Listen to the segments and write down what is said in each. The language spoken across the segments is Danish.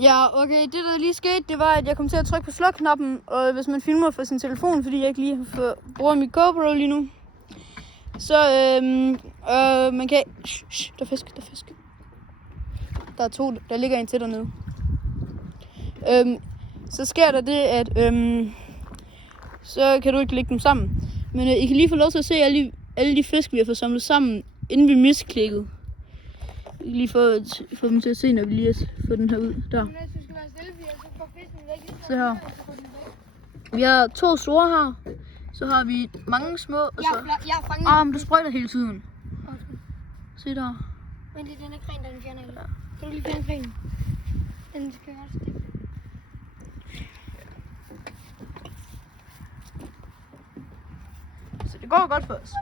Ja, okay, det der lige skete, det var, at jeg kom til at trykke på slukknappen, og hvis man filmer fra sin telefon, fordi jeg ikke lige bruger mit GoPro lige nu, så man kan... Der er fisk. Der er 2, der ligger en til dernede. Så sker der det, at så kan du ikke lægge dem sammen. Men I kan lige få lov til at se alle de fisk, vi har fået samlet sammen, inden vi misklikkede. I kan lige få dem til at se, når vi lige har fået den her ud. Der. Så her. Vi har 2 store her. Så har vi mange små. Og så... men du sprøjter hele tiden. Se der. Men det er den her gren, der den fjerner. Ja. Kan du lige fjerne grenen? Den skal jeg også stikke. Så det går godt for os.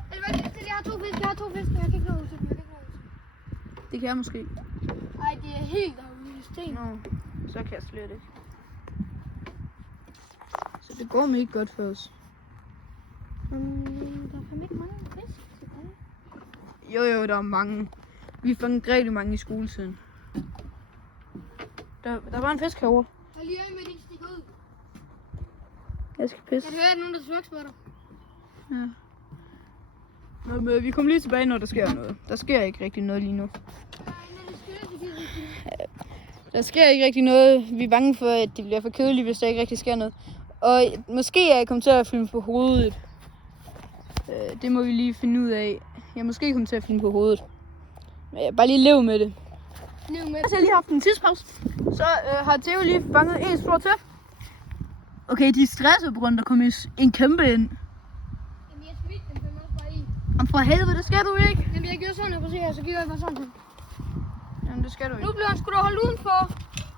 Jeg har 2 fisk, men jeg kan ikke nå ud til dem. Det kan jeg måske. Nej, det er helt derude i sten. Nå, så kan jeg slet ikke. Så det går mega godt for os. Der er fandme ikke mange fisk tilbage. Jo, der er mange. Vi fangede rigtig mange i skoletiden. Der var en fisk herovre. Jeg lige øje med, at de ikke stikker ud. Jeg skal pisse. Jeg hører, at nogen der sværkspotter. Ja. Nå, men vi kommer lige tilbage, når der sker noget. Der sker ikke rigtig noget lige nu. Der sker ikke rigtig noget. Vi er bange for, at det bliver for kedeligt, hvis der ikke rigtig sker noget. Og måske er jeg kommet til at filme på hovedet. Det må vi lige finde ud af. Jeg er måske kommet til at filme på hovedet. Men jeg bare lige lev med det. Lev med det. Jeg har lige haft en tidspause. Så har Theo lige fanget en stor tæf. Okay, de er stresset på grund af, der kom en kæmpe ind. Jamen, jeg smidte dem nok bare i. Jamen for helvede, det skal du ikke. Jamen, jeg gjorde sådan her, prøv at så gjorde jeg bare sådan her. Jamen, det skal du ikke. Nu bliver han sgu da holdt udenfor.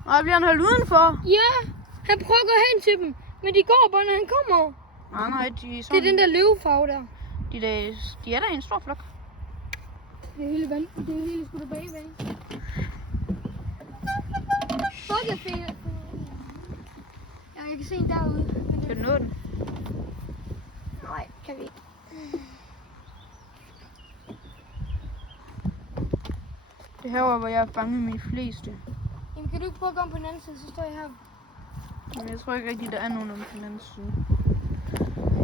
Nej, bliver han holdt udenfor? Ja, han prøver at gå hen til dem. Men de går bare, når han kommer. Nej, de er sådan. Det er den der løvefarve der. De er der i en stor flok. Det er hele vand. Det er hele sgu da bagvand. Fuck, jeg fik. Ja, jeg kan se en derude. Kan du nå den? Nej, kan vi ikke. Det her var, hvor jeg har fanget mine fleste. Jamen, kan du ikke prøve at komme på den anden side, så står jeg her. Men jeg tror ikke rigtig, der er nogen om på den anden side.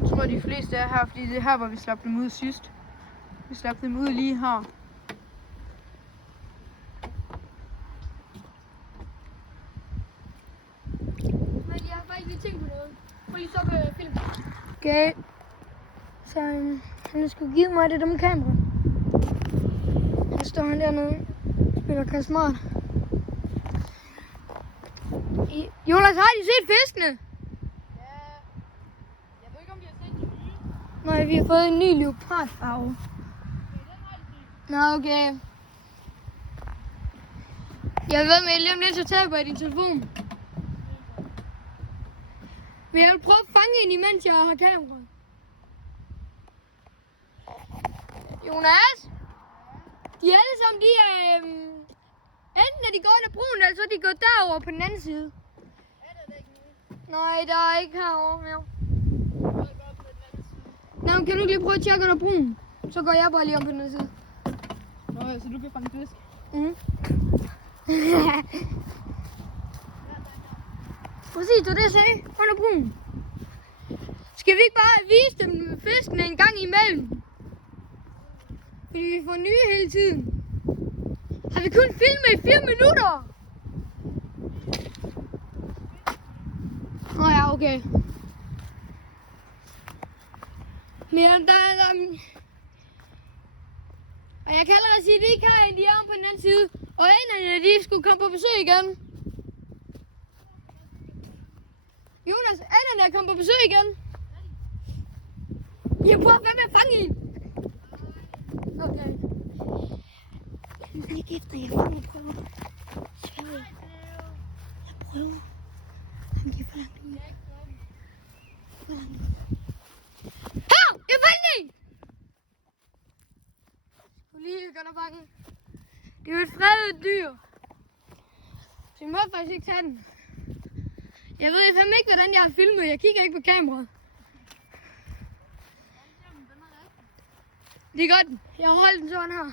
Jeg tror, de fleste er her, fordi det er her, hvor vi slap dem ud sidst. Vi slap dem ud lige her. Men jeg har faktisk lige tænkt på noget. Prøv lige at stoppe filmen. Okay. Så han skulle give mig det dumme kamera. Så står han dernede. Spiller kan smart. Jonas, har de set fiskene? Ja. Jeg ved ikke, om de har set de nye. Nej, vi har fået en ny leopardfarve. Okay, den har de set. Nå, okay. Jeg ved med, lige om lidt, så taber jeg din telefon. Men jeg vil prøve at fange en, imens jeg har kamera. Jonas? De er alle sammen, de er... enten er de gået af broen, eller så er de gået derover på den anden side. Nej, der er ikke herovre mere. Nå, kan du ikke lige prøve at tjekke under broen? Så går jeg bare lige om på den anden side. Nå, så du kan fange fisk? Mhm. Præcis, det var det, jeg sagde. Under broen. Skal vi ikke bare vise dem fiskene en gang imellem? Fordi vi får nye hele tiden. Har vi kun filmet i 4 minutter? Nå ja, okay. Men og jeg kan allerede sige, at de ikke har en, de er om på den anden side. Og en af de skulle komme på besøg igen. Jonas, er kommet på besøg igen? Jeg prøver at være med at fange en. Okay. Jeg ikke efter, jeg prøver. Jeg prøver. Han giver for langt ud. Her! Jeg fandt en! Lige godt og bange. Det er jo et fredet dyr. Så vi må faktisk ikke tage den. Jeg ved fandme ikke, hvordan jeg har filmet. Jeg kigger ikke på kameraet. Det er godt. Jeg har holdt den sådan her.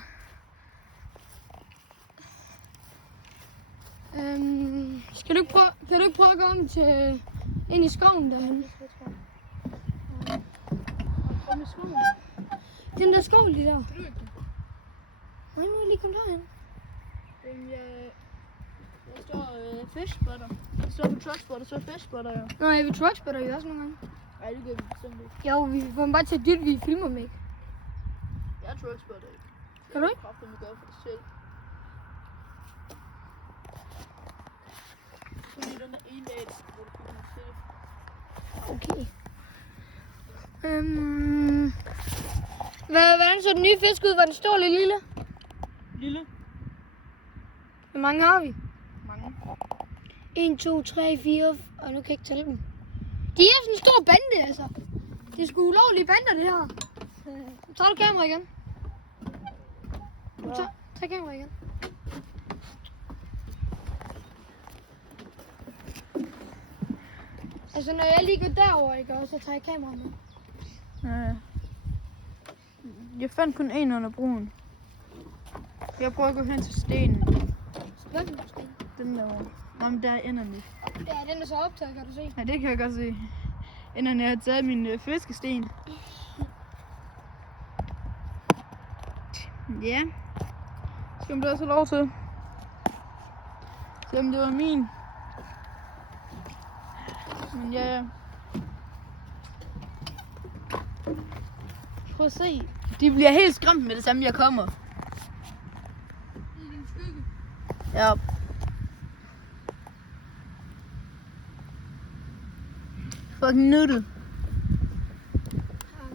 Kan du ikke prøve at gå om til ind i skoven derhen? Kom i skoven. Den der skov lige der. Kan du ikke det? Nej, nu er jeg lige kommet derhen. Der står fishspotter. Der står på truckspotter, så er fishspotter, ja. Nå, jeg vil truckspotter jo også nogle gange. Nej, det gør vi bestemt ikke. Jo, vi får dem bare til at dytte, vi filmer dem ikke. Jeg er truckspotter ikke. Kan du ikke? Kraften, vi gør for dig selv. Fordi den er en dag, hvor du kan se det. Okay. Hvordan så den nye fisk ud? Var den stor eller lille? Lille. Hvor mange har vi? Mange. 1, 2, 3, 4, og nu kan jeg ikke tælle dem. De er sådan en stor bande, altså. Det er sgu ulovlige bander, det her. Tager du kamera igen? Ja. Tag kamera igen. Altså, når jeg lige går derover, ikke, og så tager jeg kameraet med. Ja. Jeg fandt kun en under broen. Jeg prøver at gå hen til stenen. Hvad for en sten? Den der. Nå, men der er enderne. Ja, den er så optaget, kan du se. Ja, det kan jeg godt se. Enderne har taget min fiskesten. Ja. Skal man da også have lov til. Selvom det var min. Men ja. Prøv at se. De bliver helt skræmt med det samme, jeg kommer. Det er din skygge. Ja. Fucking nuttet.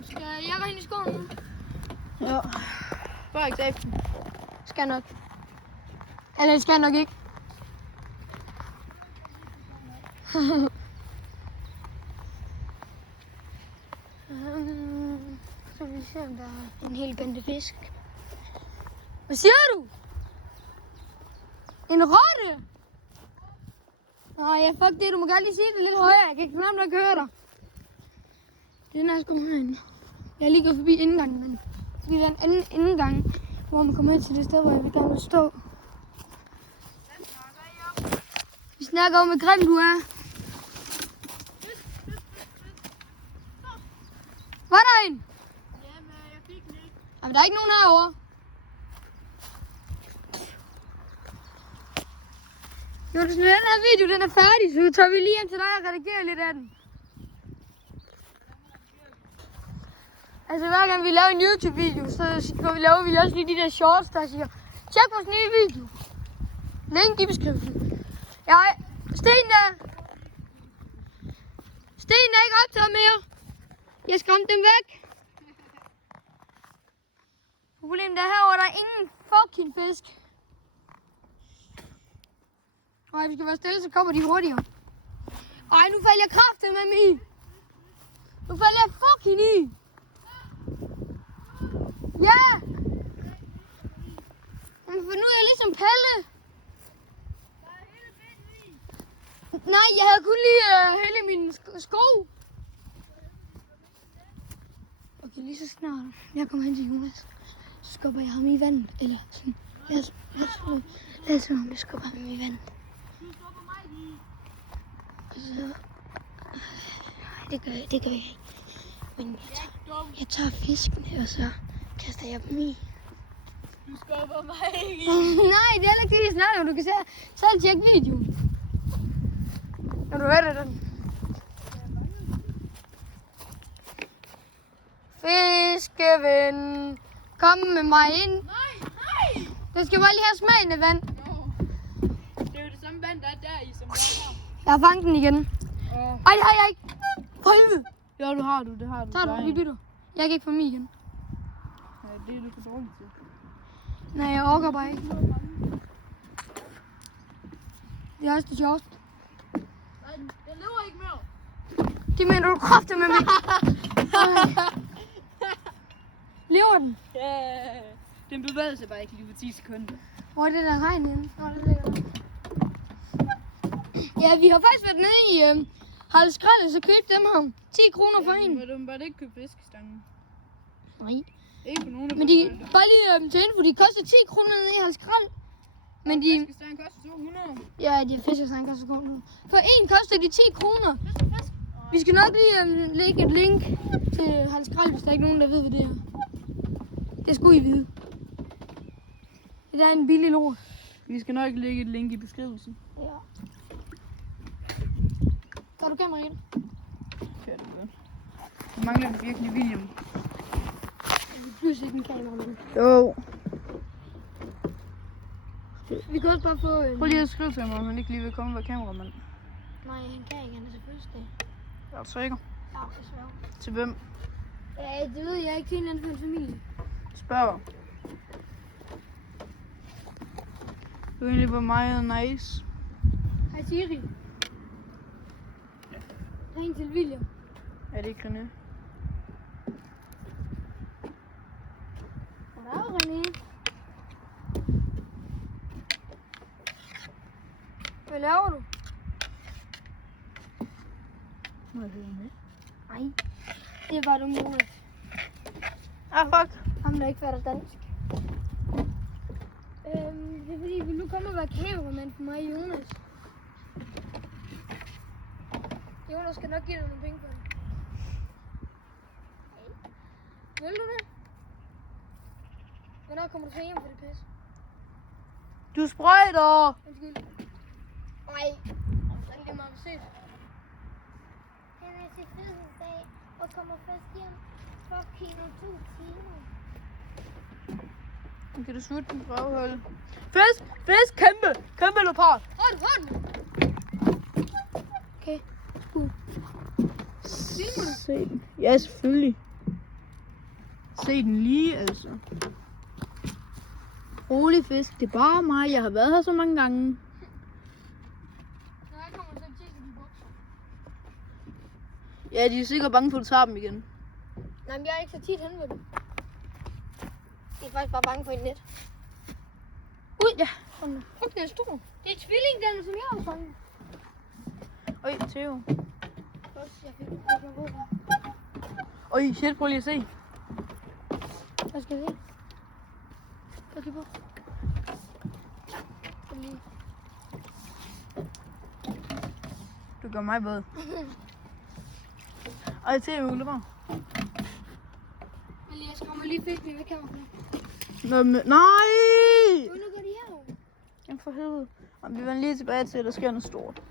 Skal jeg gå hen i skoven nu? Ja. Bare ikke aften. Skal jeg nok. Eller det skal jeg nok ikke. Så vi se, om der er en hel bande fisk. Hvad siger du? En rotte? Nej, ja, fuck det. Du må gerne lige sige det lidt højere. Jeg kan ikke fornemme, at jeg kan høre dig. Den er sgu herinde. Jeg er lige gået forbi indgangen, men fordi der er en anden indgang, hvor man kommer ind til det sted, hvor jeg vil gerne vil stå. Vi snakker om, hvor grim du er. Var der en? Jamen, jeg fik den ikke. Jamen, der er ikke nogen herovre. Jo, når den her video den er færdig, så tager vi lige hjem til dig og redigerer lidt af den. Altså, hver gang vi laver en YouTube-video, så laver vi også lige de der shorts, der siger, tjek vores nye video. Link i beskrivelsen. Ja, Sten der. Sten er ikke optaget mere. Jeg skræmte dem væk. Problemet er herovre, der er ingen fucking fisk. Nej, vi skal være stille, så kommer de hurtigere. Ej, nu falder jeg kraftedeme i. Nu falder jeg fucking i. Ja! For nu er jeg ligesom Pelle. Nej, jeg havde kun lige hele min sko. Okay, lige så snart jeg kommer hen til Jonas, så skubber jeg ham i vandet. Eller sådan, lad os om jeg skubber ham i vandet. Så, det gør jeg ikke. Men jeg tager fiskene, og så kaster jeg dem i. Du skubber mig ikke. Nej, det er heller ikke det, vi snakker om. Du kan selv tjekke videoen. Når du hører den. Fiskeven, kom med mig ind. Nej. Det skal bare lige have smagen af vand. No. Det er jo det samme vand, der er der i, som der er her. Jeg har fanget den igen. Ej, det har jeg ikke. For helvede. Jo, det har du. Tager du, vi bytter. Jeg kan ikke få mig igen. Ja, det er du for dårlig til. Nej, jeg orker bare ikke. Det er også det sjoveste. Nej, den lever ikke mere. Det mener du kraftigt med mig. Lever den? Ja, den bevæger sig bare ikke lige på 10 sekunder. Hvor er det der regn inde? Det ligger der. Ja, vi har faktisk været nede i Harald Skrald, så købte dem her. 10 kroner for en. Men du bare ikke købe fiskestangen. Nej. Ikke på nogen af Men de, bare lige til info, de koster 10 kroner nede i Harald Skrald. Men de... Fiskestang koster 200. Ja, de fiskestang koster 200. For en koster de 10 kroner. Vi skal nok lige lægge et link til Hans Krald, hvis der ikke er nogen, der ved, hvad det er. Det skulle I vide. Det er en billig lort. Vi skal nok lægge et link i beskrivelsen. Ja. Tager du kamera i det? Kan det godt. Nu mangler vi virkelig William. Vi pludselig ikke en kamera med. Jo. Vi kan også bare få... Prøv lige at skrive til mig, om han ikke lige vil komme og være kameramand. Nej, han kan ikke. Han er selvfølgelig det. Jeg er sikker. Ja, desværre. Til hvem? Ja, det ved jeg ikke. Til en anden for en familie. Spørg. Det er egentlig bare meget nice. Hej Siri. Ring til William. Er det ikke René? Goddag, René. Hvad laver du? Må jeg høre med? Nej. Det er bare du mor. Ah, fuck. Ham der ikke fatter dansk. Det er fordi, vil du komme og være kameramand for mig, Jonas? Jonas skal nok give dig nogle penge for det. Vil du det? Hvornår kommer du så hjem for det pis? Du sprøjter! Undskyld. Nej. Det er meget fedt. Han er til fødselsdag og kommer først hjem fucking om 2 timer. Nu kan du smutte den røvhul. Fisk! Fisk! Kæmpe! Kæmpe leopard! Hold nu! Okay. Se den. Ja, selvfølgelig. Se den lige, altså. Rolig fisk. Det er bare mig. Jeg har været her så mange gange. Når jeg kommer, så er det til de bukser. Ja, de er sikkert bange for, at du tager dem igen. Nej, men jeg er ikke så tit henne ved dem. Jeg er faktisk bare bange for et net. Ja. Fuck, den er stor. Det er tvillingdanne, som jeg har fanget. Øj, Theo. Jeg fik en rød. Øj, shit, prøv lige at se. Hvad skal jeg se? Hvad skal jeg på? Lige. Du gør mig våd. Ej, Theo, lad mig. Men jeg skræmmer lige fisk, vi kan komme. Nå, men, nej! Nu går de her. Jamen for helvede. Jamen, vi vender lige tilbage til, at der sker noget stort.